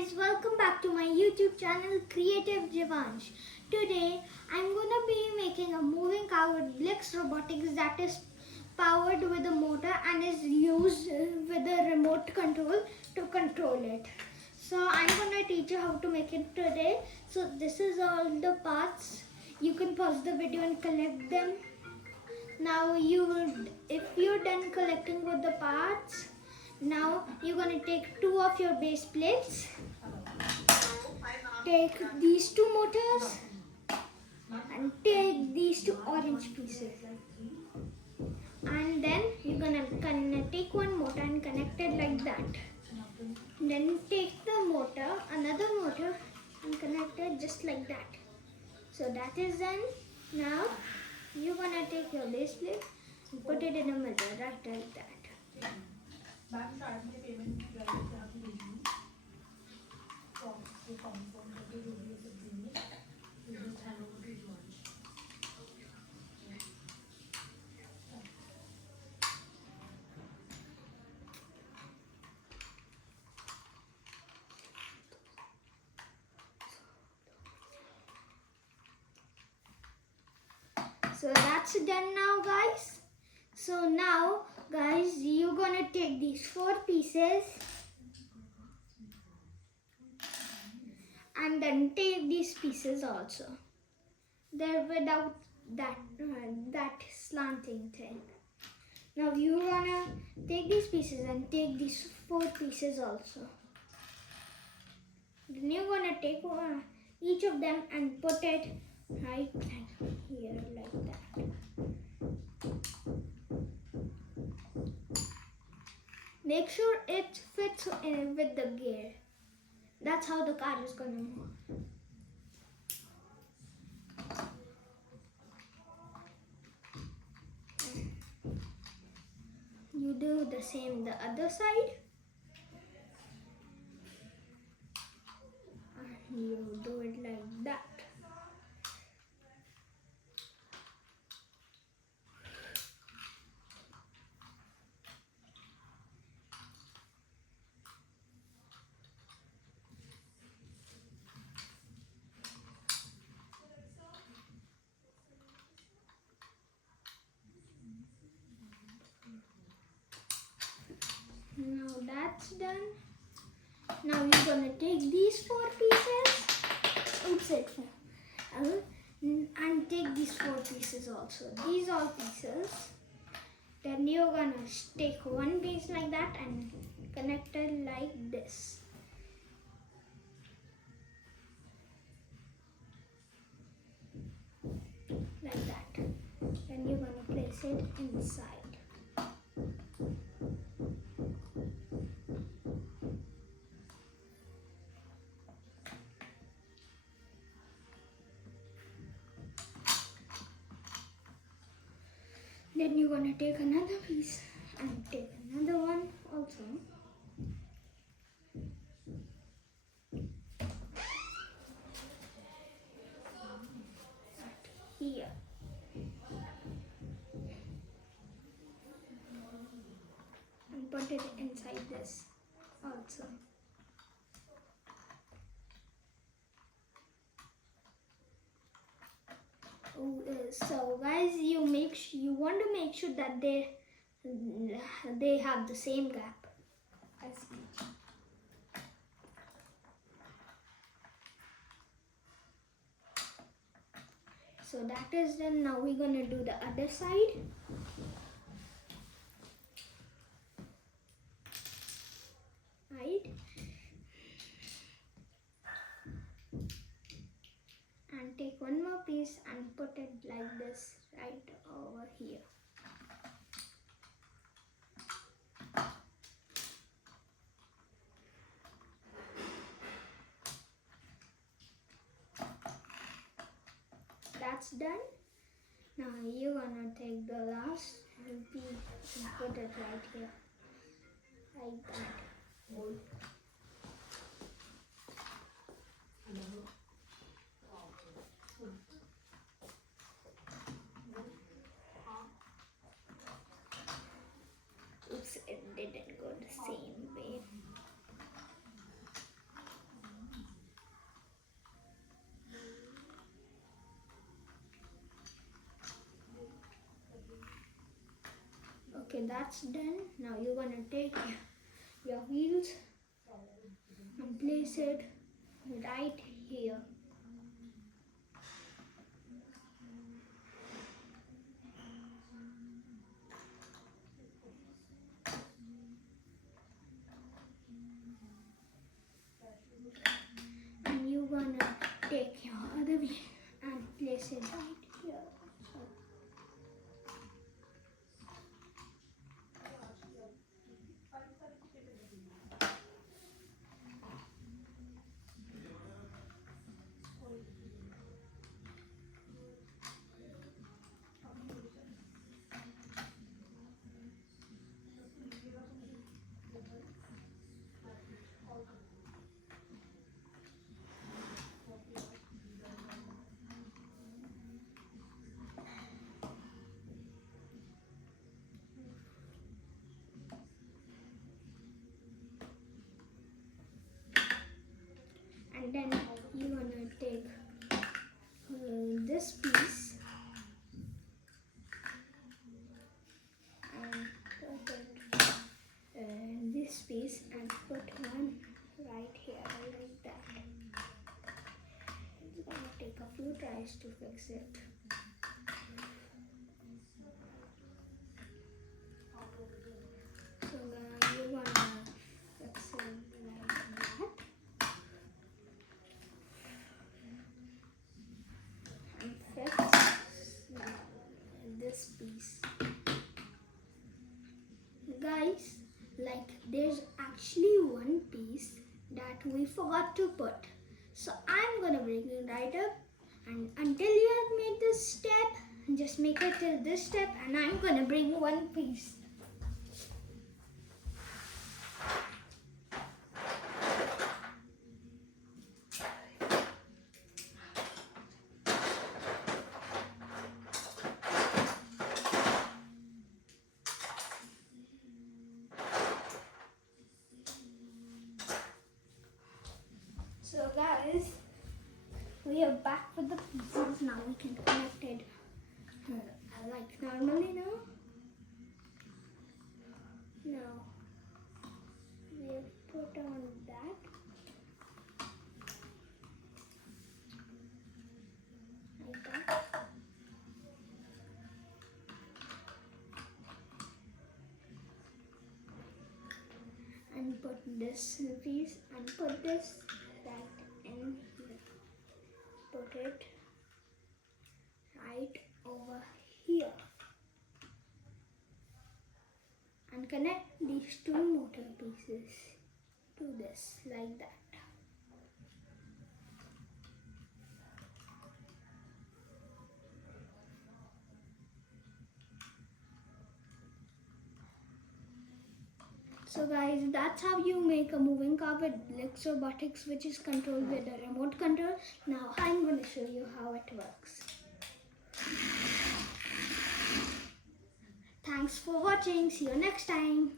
guys, welcome back to my YouTube channel Creative Jivansh. Today I'm gonna be making a moving car with BLIX Robotics that is powered with a motor and is used with a remote control to control it. So I'm gonna teach you how to make it today. So this is all the parts. You can pause the video and collect them. Now if you're done collecting with the parts, now you're going to take two of your base plates, take these two motors and take these two orange pieces, and then you're going to take one motor and connect it like that. Then take the motor, another motor, and connect it just like that. So that is done. Now you're going to take your base plate and put it in the middle, right like that. So that's done now, guys. So now, guys, you're gonna take these four pieces and then take these pieces also. They're without that slanting thing. Now you're gonna take these pieces and take these four pieces also. Then you're gonna take each of them and put it right here like that. Make sure it fits in with the gear. That's how the car is gonna move. You do the same the other side. And you do it like that. Now that's done. Now you're gonna take these four pieces. Oops, it fell. And take these four pieces also. These all pieces. Then you're gonna take one piece like that and connect it like this. Like that. Then you're gonna place it inside. Then you're gonna take another piece and take another one also. Here. And put it inside this also. So guys, you want to make sure that they have the same gap as each. So that is done. Now we're gonna do the other side. Right. And take one more piece and put it like this right over here. That's done. Now you're gonna take the last piece and put it right here. Like that. Oops, it didn't go the same way. Okay, that's done. Now you're gonna take your wheels and place it right here. And you're gonna take your other wheel and place it right here. And then you're gonna take this piece and put it this piece and put one right here like that. It's gonna take a few tries to fix it. So now you're gonna fix it like that. And fix this piece. Guys, like there's actually one piece that we forgot to put. So I'm gonna bring it right up, and until you have made this step, just make it till this step, and I'm gonna bring one piece. So guys, we are back with the pieces. Now we can connect it like normally now. Now we put on that. Like that. And put this piece and put this right in here. Put it right over here. And connect these two motor pieces to this like that. So guys, that's how you make a moving car with BLIX Robotics, which is controlled with a remote control. Now I'm going to show you how it works. Thanks for watching. See you next time.